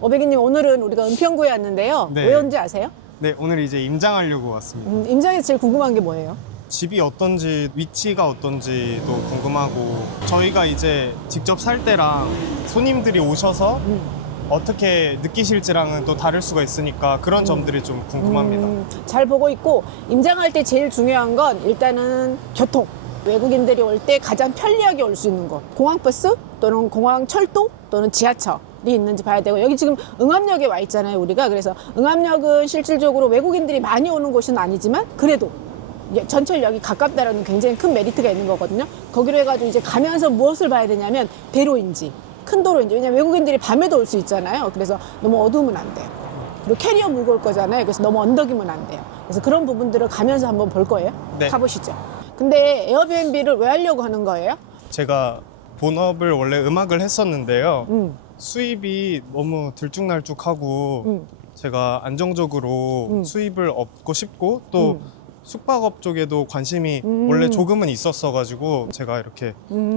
오백이님, 오늘은 우리가 은평구에 왔는데요. 네. 왜 온지 아세요? 네, 오늘 이제 임장하려고 왔습니다. 임장에서 제일 궁금한 게 뭐예요? 집이 어떤지, 위치가 어떤지도 궁금하고, 저희가 이제 직접 살 때랑 손님들이 오셔서 어떻게 느끼실지랑은 또 다를 수가 있으니까 그런 점들이 좀 궁금합니다. 잘 보고 있고, 임장할 때 제일 중요한 건 일단은 교통. 외국인들이 올 때 가장 편리하게 올 수 있는 곳. 공항버스 또는 공항철도 또는 지하철이 있는지 봐야 되고, 여기 지금 응암역에 와 있잖아요, 우리가. 그래서 응암역은 실질적으로 외국인들이 많이 오는 곳은 아니지만 그래도 전철역이 가깝다라는 굉장히 큰 메리트가 있는 거거든요. 거기로 해가지고 이제 가면서 무엇을 봐야 되냐면 대로인지 큰 도로인지. 왜냐면 외국인들이 밤에도 올 수 있잖아요. 그래서 너무 어두우면 안 돼요. 그리고 캐리어 물고 올 거잖아요. 그래서 너무 언덕이면 안 돼요. 그래서 그런 부분들을 가면서 한번 볼 거예요. 네. 가보시죠. 근데 에어비앤비를 왜 하려고 하는 거예요? 제가 본업을 원래 음악을 했었는데요. 음. 수입이 너무 들쭉날쭉하고 제가 안정적으로 수입을 얻고 싶고 또 숙박업 쪽에도 관심이 원래 조금은 있었어가지고 제가 이렇게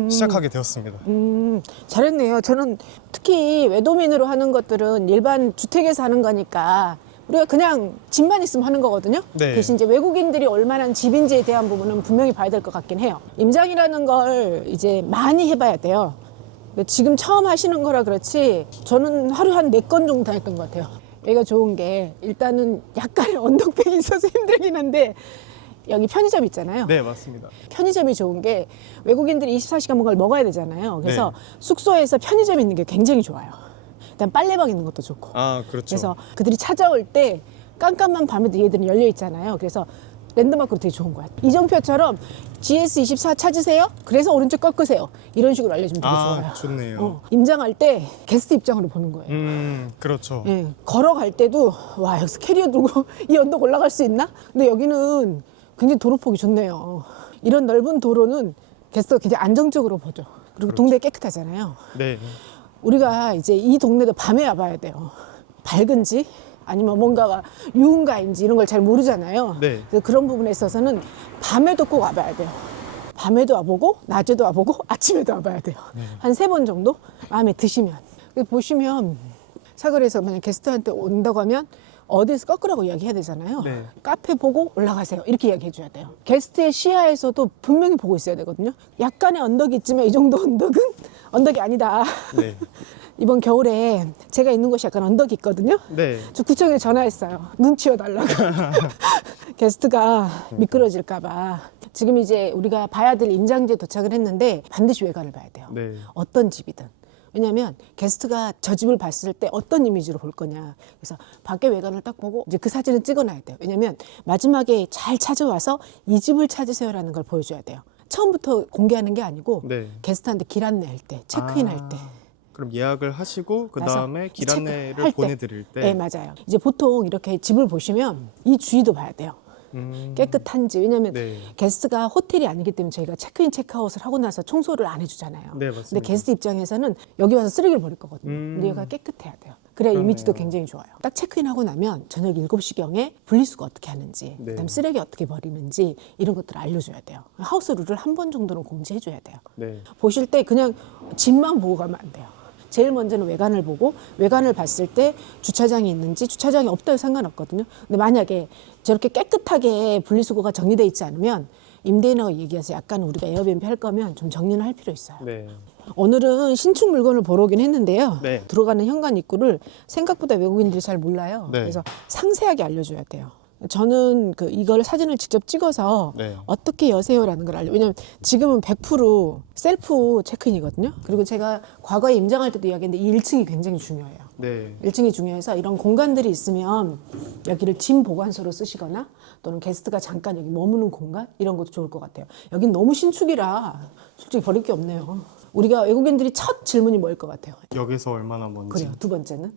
시작하게 되었습니다. 잘했네요. 저는 특히 외도민으로 하는 것들은 일반 주택에서 하는 거니까 우리가 그냥 집만 있으면 하는 거거든요. 네. 대신 이제 외국인들이 얼마나 집인지에 대한 부분은 분명히 봐야 될 것 같긴 해요. 임장이라는 걸 이제 많이 해봐야 돼요. 지금 처음 하시는 거라 그렇지 저는 하루에 한 4건 정도 다녔던 것 같아요. 여기가 좋은 게 일단은 약간의 언덕백이 있어서 힘들긴 한데 여기 편의점 있잖아요. 네, 맞습니다. 편의점이 좋은 게 외국인들이 24시간 뭔가를 먹어야 되잖아요. 그래서 네. 숙소에서 편의점 있는 게 굉장히 좋아요. 일단 빨래방 있는 것도 좋고. 아, 그렇죠. 그래서 그들이 찾아올 때 깜깜한 밤에도 얘들은 열려 있잖아요. 그래서 랜드마크로 되게 좋은 거야. 이정표처럼 GS24 찾으세요. 그래서 오른쪽 꺾으세요. 이런 식으로 알려주면 되게 좋아요. 좋네요. 임장할 때 게스트 입장으로 보는 거예요. 그렇죠. 예, 걸어갈 때도 와 여기서 캐리어 들고 이 언덕 올라갈 수 있나? 근데 여기는 굉장히 도로폭이 좋네요. 이런 넓은 도로는 게스트가 굉장히 안정적으로 보죠. 그리고 동네 깨끗하잖아요. 네. 우리가 이제 이 동네도 밤에 와봐야 돼요. 밝은지 아니면 뭔가가 유흥가인지 이런 걸 잘 모르잖아요. 네. 그래서 그런 부분에 있어서는 밤에도 꼭 와봐야 돼요. 밤에도 와보고 낮에도 와보고 아침에도 와봐야 돼요. 한 3번 정도 마음에 드시면. 보시면 사거리에서 만약 게스트한테 온다고 하면 어디에서 꺾으라고 이야기해야 되잖아요. 네. 카페 보고 올라가세요. 이렇게 이야기해줘야 돼요. 게스트의 시야에서도 분명히 보고 있어야 되거든요. 약간의 언덕이 있지만 이 정도 언덕은 언덕이 아니다. 네. 이번 겨울에 제가 있는 곳이 약간 언덕이 있거든요. 네. 저 구청에 전화했어요. 눈 치워달라고. 게스트가 미끄러질까봐. 지금 이제 우리가 봐야 될 임장지에 도착을 했는데 반드시 외관을 봐야 돼요. 네. 어떤 집이든. 왜냐하면 게스트가 저 집을 봤을 때 어떤 이미지로 볼 거냐. 그래서 밖에 외관을 딱 보고 이제 그 사진을 찍어놔야 돼요. 왜냐하면 마지막에 잘 찾아와서 이 집을 찾으세요라는 걸 보여줘야 돼요. 처음부터 공개하는 게 아니고 네. 게스트한테 길 안내할 때, 체크인할 때. 그럼 예약을 하시고 그 다음에 길 안내를 체크할 때. 보내드릴 때. 네, 맞아요. 이제 보통 이렇게 집을 보시면 이 주위도 봐야 돼요. 깨끗한지. 왜냐하면 네. 게스트가 호텔이 아니기 때문에 저희가 체크인 체크아웃을 하고 나서 청소를 안 해주잖아요. 네, 맞습니다. 근데 게스트 입장에서는 여기 와서 쓰레기를 버릴 거거든요. 근데 여기가 깨끗해야 돼요. 그래야 그러네요. 이미지도 굉장히 좋아요. 딱 체크인하고 나면 저녁 7시경에 분리수거 어떻게 하는지, 네. 그다음 쓰레기 어떻게 버리는지 이런 것들을 알려줘야 돼요. 하우스 룰을 한 번 정도는 공지해줘야 돼요. 네. 보실 때 그냥 집만 보고 가면 안 돼요. 제일 먼저는 외관을 보고 외관을 봤을 때 주차장이 있는지 주차장이 없다고 상관없거든요. 근데 만약에 저렇게 깨끗하게 분리수거가 정리되어 있지 않으면 임대인하고 얘기해서 약간 우리가 에어비앤비 할 거면 좀 정리는 할 필요 있어요. 네. 오늘은 신축 물건을 보러 오긴 했는데요. 네. 들어가는 현관 입구를 생각보다 외국인들이 잘 몰라요. 네. 그래서 상세하게 알려줘야 돼요. 저는 이걸 사진을 직접 찍어서 네. 어떻게 여세요라는 걸 왜냐면 지금은 100% 셀프 체크인이거든요. 그리고 제가 과거에 임장할 때도 이야기했는데 이 1층이 굉장히 중요해요. 네. 1층이 중요해서 이런 공간들이 있으면 여기를 짐 보관소로 쓰시거나 또는 게스트가 잠깐 여기 머무는 공간 이런 것도 좋을 것 같아요. 여긴 너무 신축이라 솔직히 버릴 게 없네요. 우리가 외국인들이 첫 질문이 뭐일 것 같아요? 여기서 얼마나 먼지? 그래요. 두 번째는?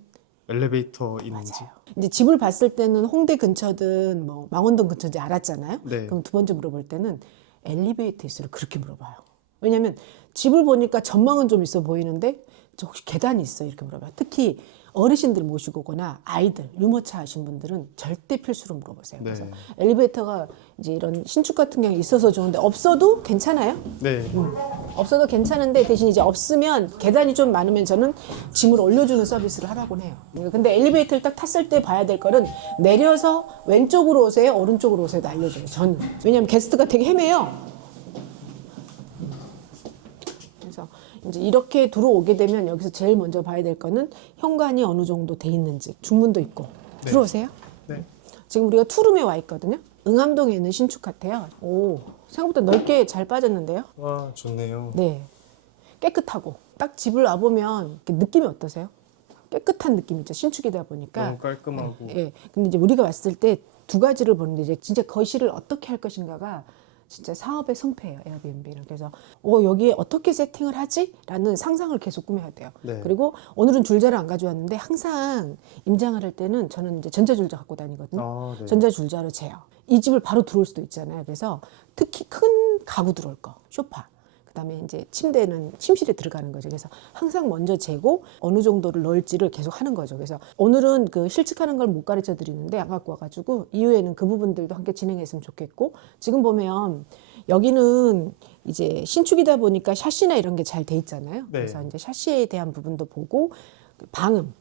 엘리베이터 있는지. 맞아요. 이제 집을 봤을 때는 홍대 근처든 뭐 망원동 근처인지 알았잖아요. 네. 그럼 두 번째 물어볼 때는 엘리베이터 있어요. 그렇게 물어봐요. 왜냐면 집을 보니까 전망은 좀 있어 보이는데 저 혹시 계단이 있어요? 이렇게 물어봐요. 특히 어르신들 모시고 오거나 아이들, 유모차 하신 분들은 절대 필수로 물어보세요. 네. 그래서 엘리베이터가 이제 이런 신축 같은 경우에 있어서 좋은데 없어도 괜찮아요? 네. 없어도 괜찮은데 대신 이제 없으면 계단이 좀 많으면 저는 짐을 올려주는 서비스를 하라고 해요. 근데 엘리베이터를 딱 탔을 때 봐야 될 거는 내려서 왼쪽으로 오세요, 오른쪽으로 오세요도 알려줘요. 저는. 왜냐면 게스트가 되게 헤매요. 그래서 이제 이렇게 들어오게 되면 여기서 제일 먼저 봐야 될 거는 현관이 어느 정도 돼 있는지. 중문도 있고. 네. 들어오세요. 네. 지금 우리가 투룸에 와 있거든요. 응암동에 있는 신축 같아요. 오, 생각보다 넓게 잘 빠졌는데요. 와, 좋네요. 네, 깨끗하고 딱 집을 와보면 느낌이 어떠세요? 깨끗한 느낌 있죠. 신축이다 보니까. 너무 깔끔하고. 예. 근데 이제 우리가 왔을 때 두 가지를 보는데 이제 진짜 거실을 어떻게 할 것인가가 진짜 사업의 성패예요. 에어비앤비는. 그래서 여기에 어떻게 세팅을 하지? 라는 상상을 계속 꾸며야 돼요. 네. 그리고 오늘은 줄자를 안 가져왔는데 항상 임장을 할 때는 저는 이제 전자줄자 갖고 다니거든요. 아, 네. 전자줄자로 재요. 이 집을 바로 들어올 수도 있잖아요. 그래서 특히 큰 가구 들어올 거, 소파. 그다음에 이제 침대는 침실에 들어가는 거죠. 그래서 항상 먼저 재고 어느 정도를 넣을지를 계속 하는 거죠. 그래서 오늘은 그 실측하는 걸 못 가르쳐 드리는데 안 갖고 와가지고 이후에는 그 부분들도 함께 진행했으면 좋겠고 지금 보면 여기는 이제 신축이다 보니까 샤시나 이런 게 잘 돼 있잖아요. 네. 그래서 이제 샤시에 대한 부분도 보고 그 방음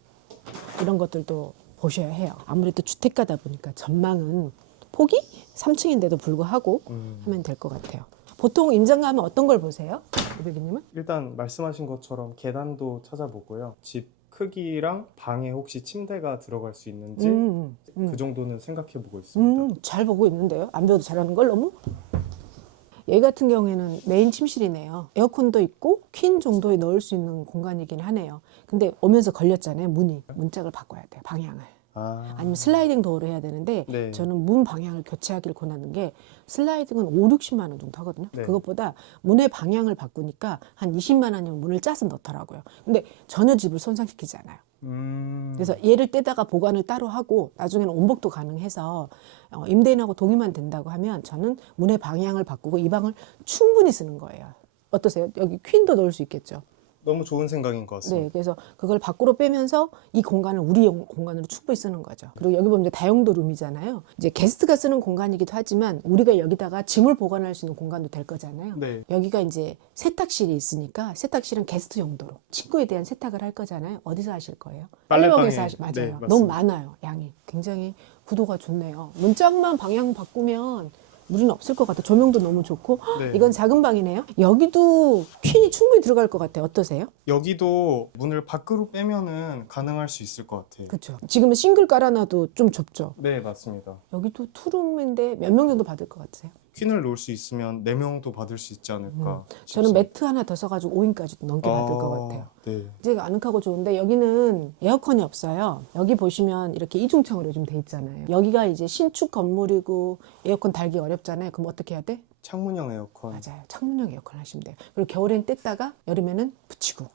이런 것들도 보셔야 해요. 아무래도 주택가다 보니까 전망은 폭이 3층인데도 불구하고 하면 될 것 같아요. 보통 임장 가면 어떤 걸 보세요? 고객님은? 일단 말씀하신 것처럼 계단도 찾아보고요. 집 크기랑 방에 혹시 침대가 들어갈 수 있는지 그 정도는 생각해보고 있습니다. 잘 보고 있는데요. 안 배워도 잘하는 걸 너무? 여기 같은 경우에는 메인 침실이네요. 에어컨도 있고 퀸 정도에 넣을 수 있는 공간이긴 하네요. 근데 오면서 걸렸잖아요. 문짝을 바꿔야 돼요. 방향을. 아니면 슬라이딩 도어를 해야 되는데 네. 저는 문 방향을 교체하기를 권하는 게 슬라이딩은 5, 60만 원 정도 하거든요. 네. 그것보다 문의 방향을 바꾸니까 한 20만 원이면 문을 짜서 넣더라고요. 근데 전혀 집을 손상시키지 않아요. 그래서 얘를 떼다가 보관을 따로 하고 나중에는 온복도 가능해서 임대인하고 동의만 된다고 하면 저는 문의 방향을 바꾸고 이 방을 충분히 쓰는 거예요. 어떠세요? 여기 퀸도 넣을 수 있겠죠. 너무 좋은 생각인 것 같습니다. 네, 그래서 그걸 밖으로 빼면서 이 공간을 우리 공간으로 충분히 쓰는 거죠. 그리고 여기 보면 이제 다용도 룸이잖아요. 이제 게스트가 쓰는 공간이기도 하지만 우리가 여기다가 짐을 보관할 수 있는 공간도 될 거잖아요. 네. 여기가 이제 세탁실이 있으니까 세탁실은 게스트 용도로 친구에 대한 세탁을 할 거잖아요. 어디서 하실 거예요? 빨래방에. 맞아요. 네, 맞습니다. 너무 많아요. 양이 굉장히 구도가 좋네요. 문짝만 방향 바꾸면 무리는 없을 것 같아요. 조명도 너무 좋고 네. 이건 작은 방이네요. 여기도 퀸이 충분히 들어갈 것 같아요. 어떠세요? 여기도 문을 밖으로 빼면은 가능할 수 있을 것 같아요. 그렇죠. 지금은 싱글 깔아놔도 좀 좁죠. 네, 맞습니다. 여기도 투룸인데 몇 명 정도 받을 것 같으세요? 퀸을 놓을 수 있으면 4명도 받을 수 있지 않을까 저는 싶습니다. 매트 하나 더 써가지고 5인까지도 넘게 받을 것 같아요. 네. 제가 아늑하고 좋은데 여기는 에어컨이 없어요. 여기 보시면 이렇게 이중창으로 요즘 돼 있잖아요. 여기가 이제 신축 건물이고 에어컨 달기 어렵잖아요. 그럼 어떻게 해야 돼? 창문형 에어컨. 맞아요. 창문형 에어컨 하시면 돼요. 그리고 겨울엔 뗐다가 여름에는 붙이고.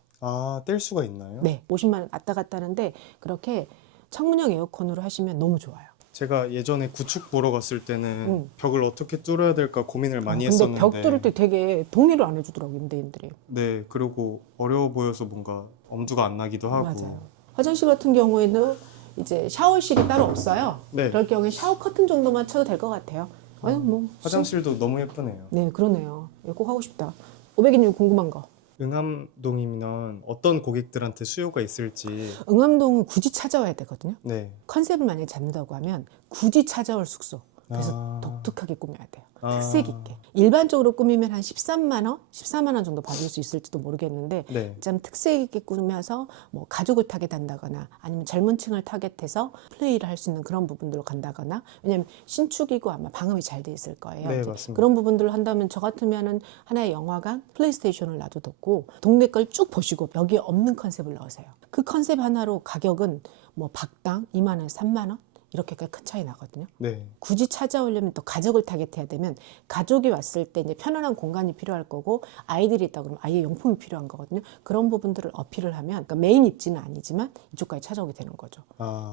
뗄 수가 있나요? 네, 50만 원 왔다 갔다 하는데 그렇게 창문형 에어컨으로 하시면 너무 좋아요. 제가 예전에 구축 보러 갔을 때는 벽을 어떻게 뚫어야 될까 고민을 많이 근데 했었는데 벽 뚫을 때 되게 동의를 안 해주더라고요, 임대인들이. 네, 그리고 어려워 보여서 뭔가 엄두가 안 나기도 하고. 맞아요. 화장실 같은 경우에는 이제 샤워실이 따로 없어요. 네. 그럴 경우에 샤워 커튼 정도만 쳐도 될 것 같아요. 아유, 뭐. 화장실도 너무 예쁘네요. 네, 그러네요. 이거 꼭 하고 싶다. 오백이님 궁금한 거. 응암동이면 어떤 고객들한테 수요가 있을지. 응암동은 굳이 찾아와야 되거든요. 네. 컨셉을 만약에 잡는다고 하면 굳이 찾아올 숙소. 그래서 독특하게 꾸며야 돼요. 특색 있게. 일반적으로 꾸미면 한 13만 원, 14만 원 정도 받을 수 있을지도 모르겠는데 네. 좀 특색 있게 꾸며서 뭐 가족을 타겟한다거나 아니면 젊은 층을 타겟해서 플레이를 할 수 있는 그런 부분들로 간다거나 왜냐면 신축이고 아마 방음이 잘 돼 있을 거예요. 네, 이제 맞습니다. 그런 부분들을 한다면 저 같으면은 하나의 영화관, 플레이스테이션을 놔둬뒀고 동네 걸 쭉 보시고 여기에 없는 컨셉을 넣으세요. 그 컨셉 하나로 가격은 뭐 박당 2만 원, 3만 원 이렇게까지 큰 차이 나거든요. 네. 굳이 찾아오려면 또 가족을 타겟해야 되면 가족이 왔을 때 이제 편안한 공간이 필요할 거고 아이들이 있다 그러면 아이의 용품이 필요한 거거든요. 그런 부분들을 어필을 하면 그러니까 메인 입지는 아니지만 이쪽까지 찾아오게 되는 거죠.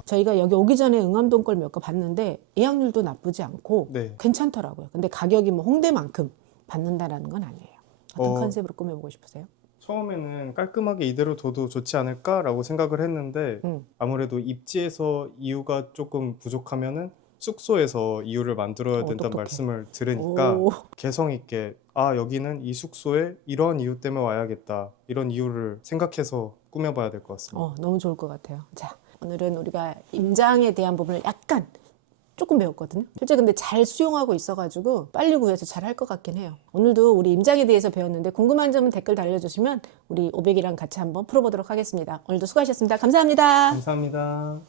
저희가 여기 오기 전에 응암동 걸 몇 거 봤는데 예약률도 나쁘지 않고 네. 괜찮더라고요. 근데 가격이 뭐 홍대만큼 받는다라는 건 아니에요. 어떤 어. 컨셉으로 꾸며보고 싶으세요? 처음에는 깔끔하게 이대로 둬도 좋지 않을까라고 생각을 했는데 아무래도 입지에서 이유가 조금 부족하면은 숙소에서 이유를 만들어야 된다는 똑똑해. 말씀을 들으니까 오. 개성 있게 아 여기는 이 숙소에 이런 이유 때문에 와야겠다 이런 이유를 생각해서 꾸며봐야 될 것 같습니다. 너무 좋을 것 같아요. 자, 오늘은 우리가 임장에 대한 부분을 약간 조금 배웠거든요. 실제 근데 잘 수용하고 있어가지고 빨리 구해서 잘 할 것 같긴 해요. 오늘도 우리 임장에 대해서 배웠는데 궁금한 점은 댓글 달려주시면 우리 500이랑 같이 한번 풀어보도록 하겠습니다. 오늘도 수고하셨습니다. 감사합니다. 감사합니다.